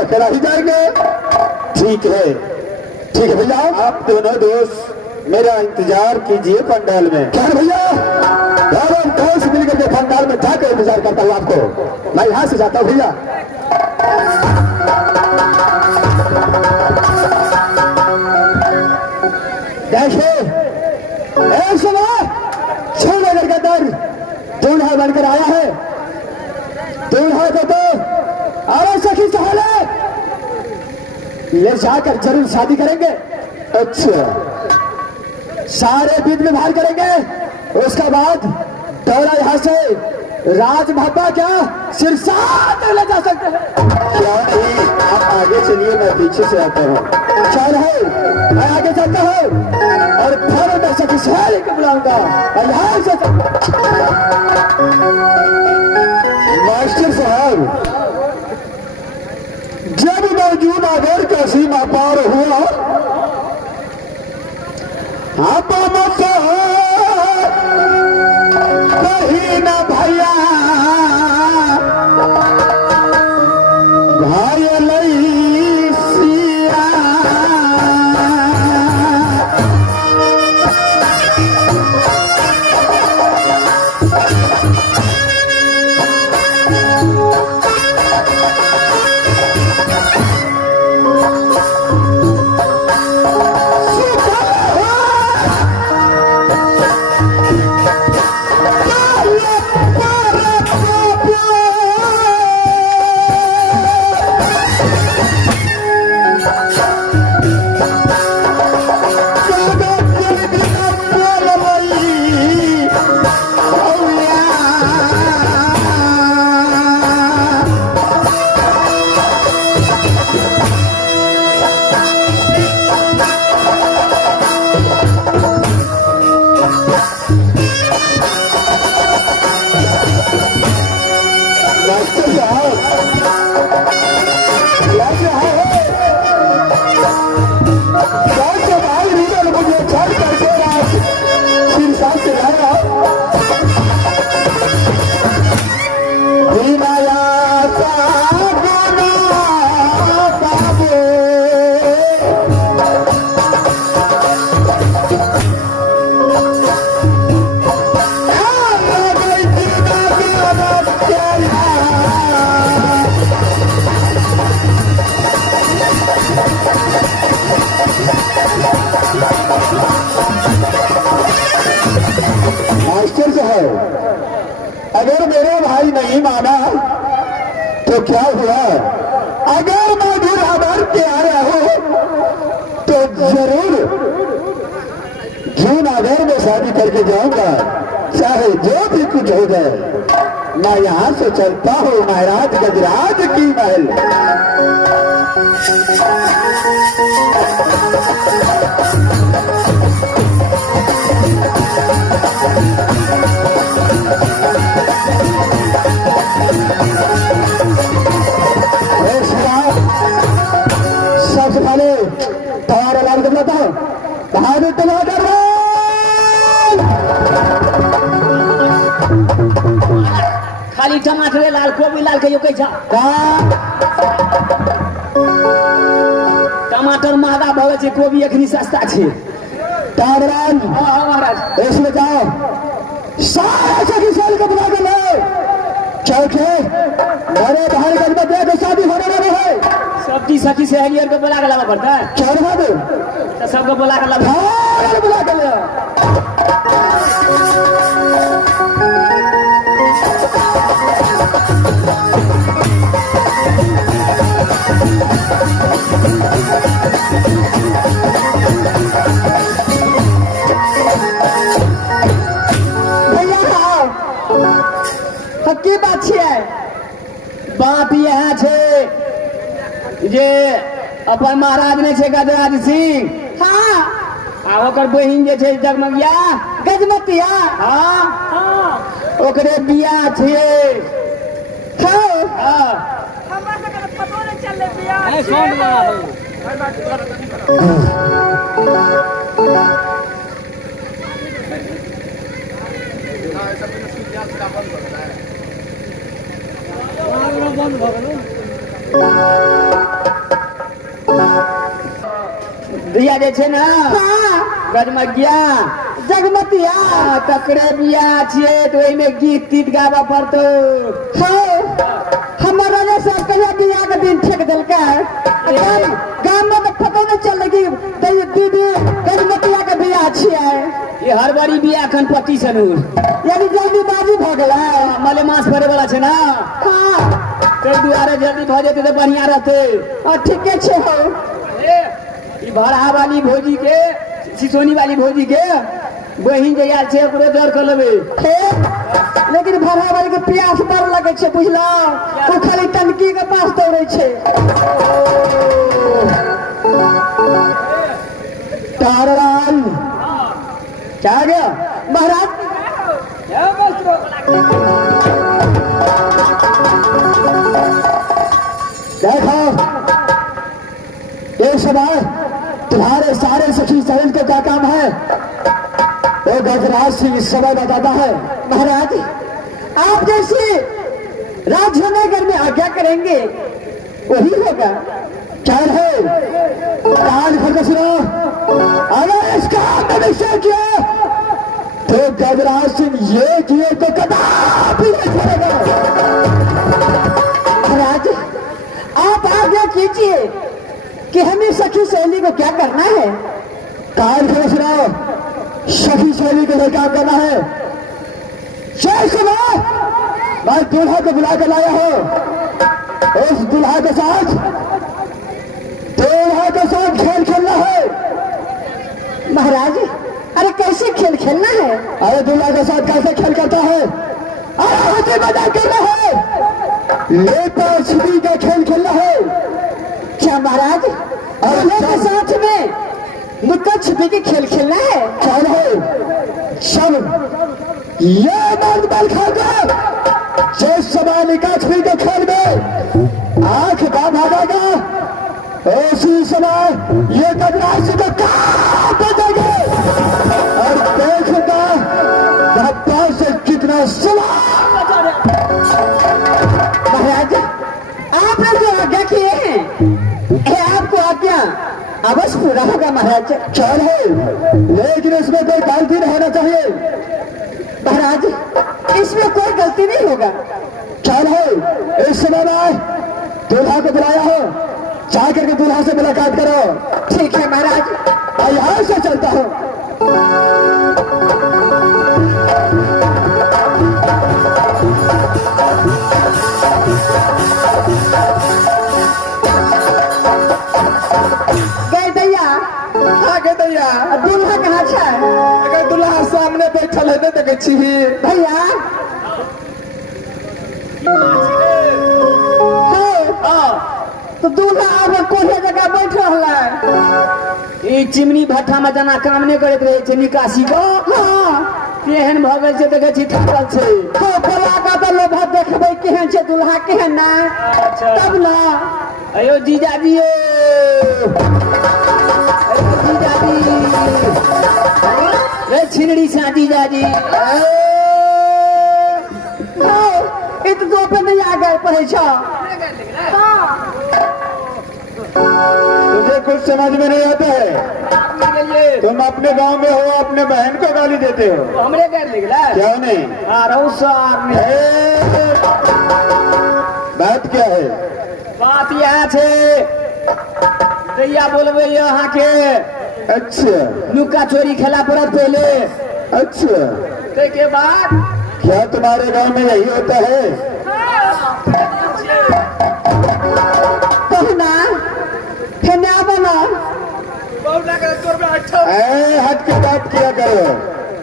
अकेला ही जाएंगे। ठीक है भैया, आप दोनों दोस्त मेरा इंतजार कीजिए पंडाल में। क्या भैया, दोनों दोस्त मिलकर के पंडाल में जाकर इंतजार करता हूँ आपको। मैं यहाँ से जाता हूँ भैया। देखिए सुनो, श्रीनगर के अंदर दूल्हा बनकर आया है। दूल्हा को तो अरे सखी सहाले ले जाकर जरूर शादी करेंगे। अच्छा, सारे विध व्यवहार करेंगे। उसके बाद दौरा यहाँ से राजभब्बा क्या सिरसाट ले जा सकते हैं। क्या आप आगे चलिए, मैं पीछे से आता हूँ। चल है, मैं आगे चलता हूँ और फिर मैं सखी सहाले को बुलाऊंगा। मास्टर साहब, जब मौजूद आगर का सीमा पार हुआ, आप मत कहीं ना भैया भाई सिया अगर मेरे भाई नहीं माना तो क्या हुआ? अगर मैं दूल्हा बन के आ रहा हूं तो जरूर जून आगर में शादी करके जाऊंगा, चाहे जो भी कुछ हो जाए। मैं यहां से चलता हूं महाराज गजराज की महल। सबसे पहले तैयार ऐलान कर लेता हूं। बहादुर टमाटर खाली टमाटर लाल कोबी लाल कहियो कैसा टमाटर महंगा भवे छे, कोबी एखनी सस्ता छे। ताबरान महाराज इसमें जाओ, सारा सखी साल को बुला के लो, क्योंकि बड़े भाई का बेटे शादी होने वाली है। सबकी सखी सहेलियर को बुला के लाना पड़ता है। क्या बात है? तो सबको बुला के लाना बुला के लो। की बात है? बात यह है जे अपन महाराज ने छे गजराज सिंह। हाँ, ओकर बहिन जे छे जगमगिया गजमतिया। हाँ, ओकरे बियाह छे। हाँ, दिया जे छे ना गजमगिया जगमतिया तकरे बिया छिए तो एमे गीत तीत गावा पड़तो हमर राजा साहब कहिया बिया के दिन ठेक देलकै गाम में तो पता नहीं चल लगी दीदी गजमतिया के बिया छिए ये हर बारी बिया खन पति सनूर यानी जल्दीबाजी भ गेलै मलेमास पड़े वाला छे ना हाँ ते दुआरे जल्दी भ जेते तो बढ़िया रहते ठीके छे हो ई भड़ा वाली भौजी के सिसोनी वाली भौजी के बहिन जे यार छे ओकरो जोर कर लेबे लेकिन भड़ा वाली के प्यास बड़ लगे छे बुझला वो खाली टंकी के पास दौड़े छे तारलाल क्या आ गया महाराज देखो एक समय तुम्हारे सारे सखी सहेल के क्या काम है वो गजराज सिंह इस समय बताता है महाराज आप जैसे राजनगर में आज्ञा करेंगे वही होगा क्या है कान खोल के सुनो अगर इस काम में निश्चय किया तो गजराज सिंह ये किए तो कदापि नहीं छोड़ेगा महाराज आप आज्ञा कीजिए कि हमें सखी सहेली को क्या करना है कान खोल सुनाओ सखी सहेली को क्या करना है जय सुनो मैं दूल्हा को बुला कर लाया हूं उस दूल्हा के साथ खेल खेलना है महाराज अरे कैसे खेल खेलना है अरे दूल्हा के साथ कैसे खेल करता है अरे हंसी मजाक करना है लेपा छिपी का खेल खेलना है क्या महाराज दूल्हे के साथ में लुका छिपी के खेल खेलना है चल है सब ये मर्द बल खाकर जिस समय निकाह छिपी के खेल में आंख बांध भागेगा उसी समय ये गजराज सिंह को काट देंगे और देखता धब्बा से कितना महाराज आपने जो आज्ञा किए हैं ये आपको आज्ञा अवश्य पूरा होगा महाराज चल है लेकिन इसमें कोई गलती नहीं होना चाहिए महाराज इसमें कोई गलती नहीं होगा चल है इस समय मैं दूल्हा को बुलाया हूँ जाकर के दूल्हा से मुलाकात करो ठीक है महाराज मैं यहां से चलता हूं गए दैया हाँ गए दैया दूल्हा कहाँ है अगर दूल्हा सामने बैठल है तो देखे छी भैया तो दूल्हा अब कोठे जगह बैठ रहा है ई चिमनी भट्ठा में जना काम नहीं करत रहे छे निकासी को हाँ केहन भ गेल छे देखे छी थकल छे तो बोला का तो लोग देखबै केहन छे दूल्हा केहन ना तब ना अयो जीजाजी जीजाजी रे छिनड़ी सा जीजाजी इत तो पे नहीं आ गए पड़े छो तुझे कुछ समझ में नहीं आता है तुम अपने गांव में हो अपने बहन को गाली देते हो हमरे कर निकला क्या नहीं बात क्या है बात यह छे दैया बोलबे यहाँ के अच्छा लुका चोरी खेला पड़त पहले अच्छा ते के बाद क्या तुम्हारे गांव में यही होता है कहना फिर बना हट के बात किया करो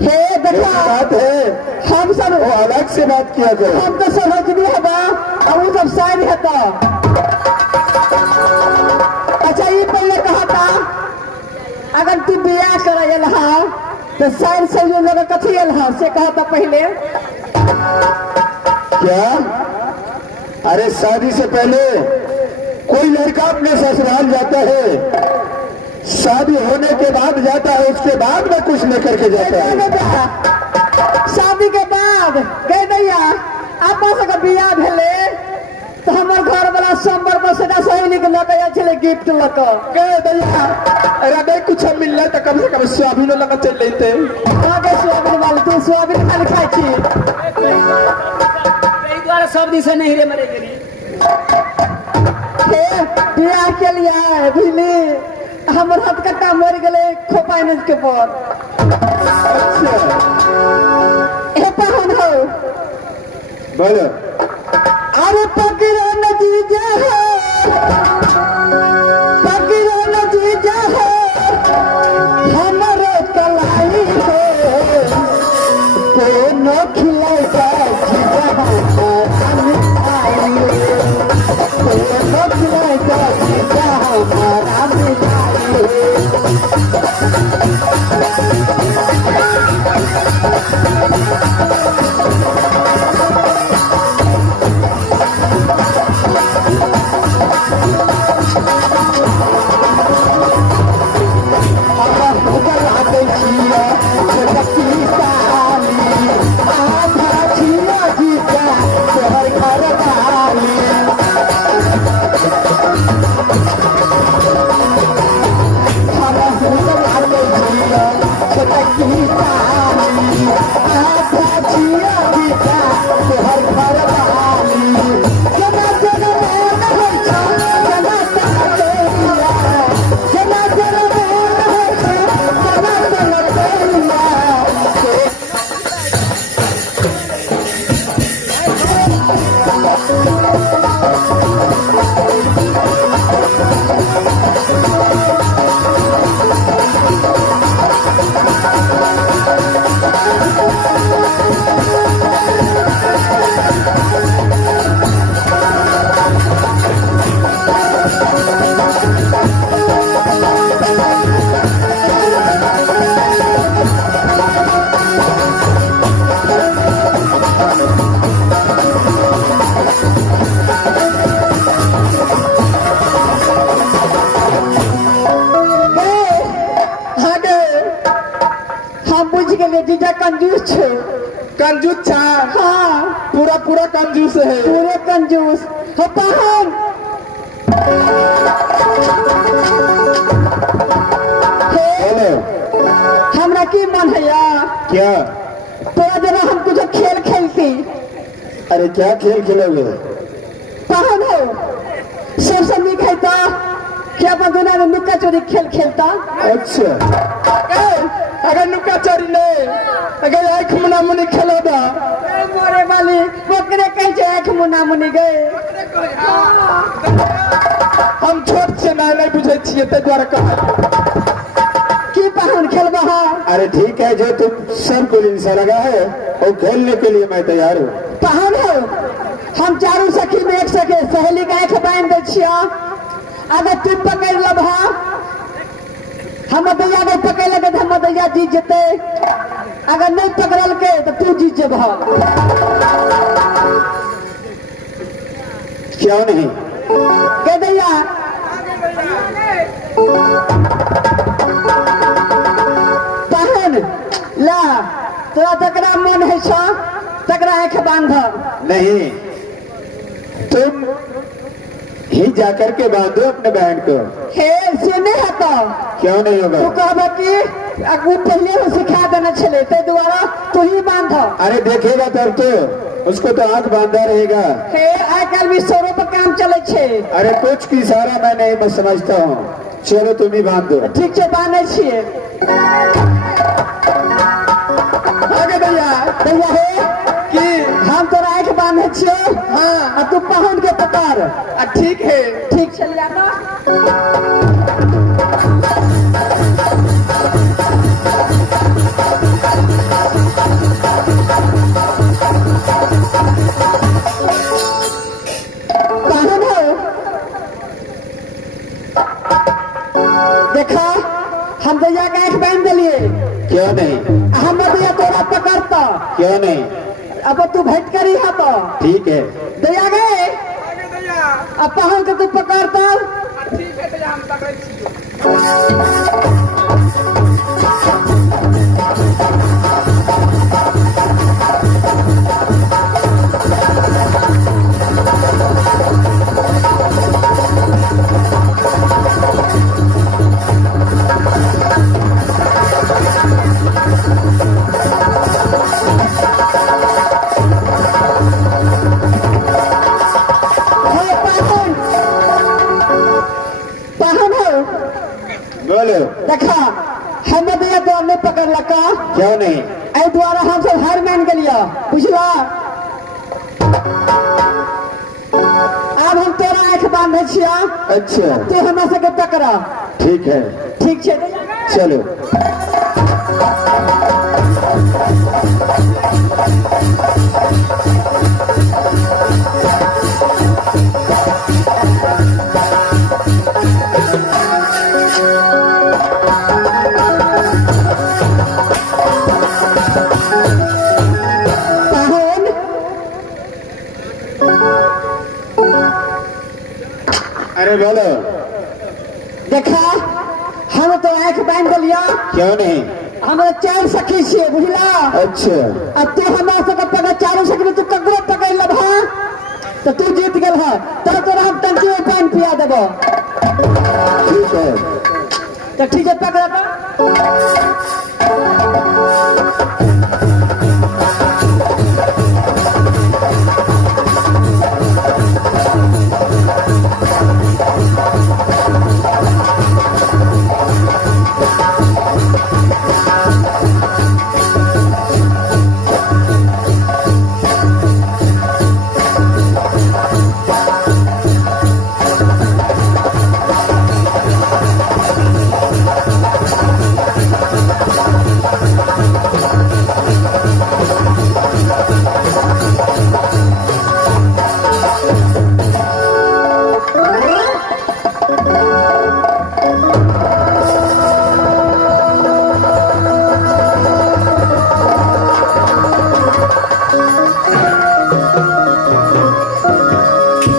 हे एक देखा बात है हम सब वो अलग से बात किया करो हम तो समझ नहीं है बा और वो सब शायद है तो अच्छा ये पहले कहा था अगर तू बिया कर तो शायद से जो लोग कथी से कहा था पहले क्या अरे शादी से पहले कोई लड़का अपने ससुराल जाता है, शादी होने के बाद जाता है, उसके बाद में कुछ लेकर के जाता है। शादी के बाद कह दैया आपा सबके बियाह भेले तो हमर घर वाला सोमवार को सेटा सहेली के लगे जाय छले गिफ्ट लक कह दैया अरे नहीं कुछ मिलले तो कम से कम सोयाबीन लगा चल लेते। आगे सोयाबीन वाली तू सोयाबीन खाली खाई छी एही द्वारा सब दिन से नहीं रे मरे गेली। हे बियाह के लिए भीली हमर हाथ कट्टा मर गेले खोपाइनज के पर। अच्छा हे पाहुन हो बोलो। अरे पकड़ो नजीजा है, पकड़ो नजीजा है, हमारे कलाई हो कोनो खिलाएगा जीजा हमारा मिठाई, कोनो खिलाएगा जीजा हमारा मिठाई। जीजा कंजूस छे। कंजूस छा? हाँ पूरा पूरा कंजूस है। पूरे कंजूस हो पाहुन। बोलो। हमरा की मन है यार क्या? तोरा जरा हम कुछ खेल खेलती। अरे क्या खेल खेलोगे? पाहुन हो सबसे नीक है तो क्या अपन दुनिया में नुक्का चोरी खेल खेलता। अच्छा अगर नुक्का चोरी नहीं अगर आँख मुना मुनी खेलो ना मोरे वाली ओकरे कह जे आँख मुना मुनी गए। हम छोट से नहीं बुझे छिए ते द्वारा कहा की पाहुन खेलबा हा। अरे ठीक है जो तुम सब को इंसा लगा है वो खेलने के लिए मैं तैयार हूँ। पाहुन हो हम चारों सखी में एक सके सहेली का आँख बांध दे छिया। अगर तू पकड़ लबहा हम दैया नहीं पकड़ लगे तो हम दैया जीत जेते। अगर नहीं पकड़ल के तो तू जीत जेबह। क्यों नहीं? के दैया पाहुन ला तोरा तकरा मन है छा तकरा आँख बांध। नहीं तुम ही जाकर के बांधो अपने बहन को। हे से नहीं हता क्यों नहीं होगा? तू कहबा कि अगू पहले वो सिखा देना चले ते द्वारा तू ही बांध। अरे देखेगा तब तो उसको तो आंख बांधा रहेगा। हे आज कल भी सौरों पर काम चले छे। अरे कुछ की सारा मैं नहीं मैं समझता हूँ। चलो तुम ही बांध दो। ठीक से बांधे छिए। आगे भैया दैया हे कि हम तोरा आँख बांधे छियो। हाँ और तू पाहुन के पकड़। ठीक है। ठीक चल जाना। पाहुन हो देखा हम दैया के आँख बांध दिलिए। क्यों नहीं? हम दैया तोरा पकड़ता। क्यों नहीं? अब तू भेंट करी है तो ठीक है। दैया गए अब पहन के तू पकड़ता ठीक है तो हम पकड़ छियो बोलो देखा हमें तो ये द्वार नहीं पकड़ लगा क्यों नहीं? ऐ द्वारा हम सब हार मान के लिया बुझला अब हम तोरा आंख बांधे छिया अच्छा तू हमरा से के पकड़ा ठीक है ठीक छे चलो पाहुन अरे बोलो देखा हम तो आंख बांध लिया क्यों नहीं? हमारे 4 सखी छे बुझला अच्छा अब तू हमरा से के पकड़ 4 सखी तू ककरो पकड़ लब हां तो तू जीत गेल है तो तोरा हम टंकी में पानी पिया देबो ठीक है तो ठीक है पकड़ा तो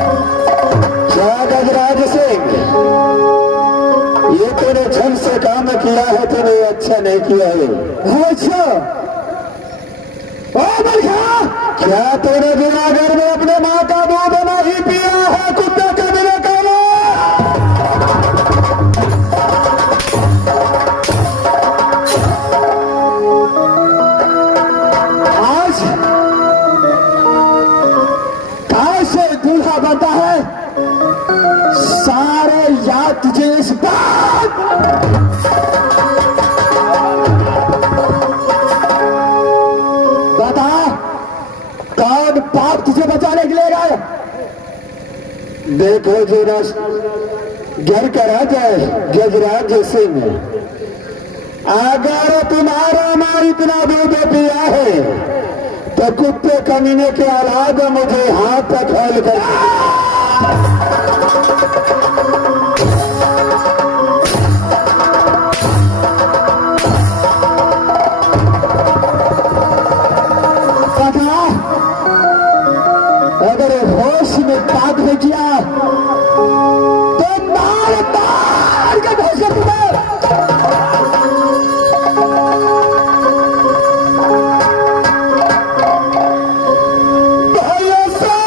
क्या गजराज सिंह ये तूने झन से काम किया है तूने अच्छा नहीं किया है अच्छा ओ बलखा क्या तूने बिना घर में अपने माँ का दूध नहीं पिया है कुत्ते के बिना काला आज कहाँ से दूल्हा बनता है सारे याद तुझे इस बात बता कौन पाप तुझे बचाने के लिए गए देखो जो घर का राजा है गजराज सिंह अगर तुम्हारा माँ इतना दूध पिया है तो कुत्ते कमीने के औलाद मुझे हाथ तक खोल कर बता अगर होश में बात में किया तो मार मार के भोज कर तुम्हें भाइयों से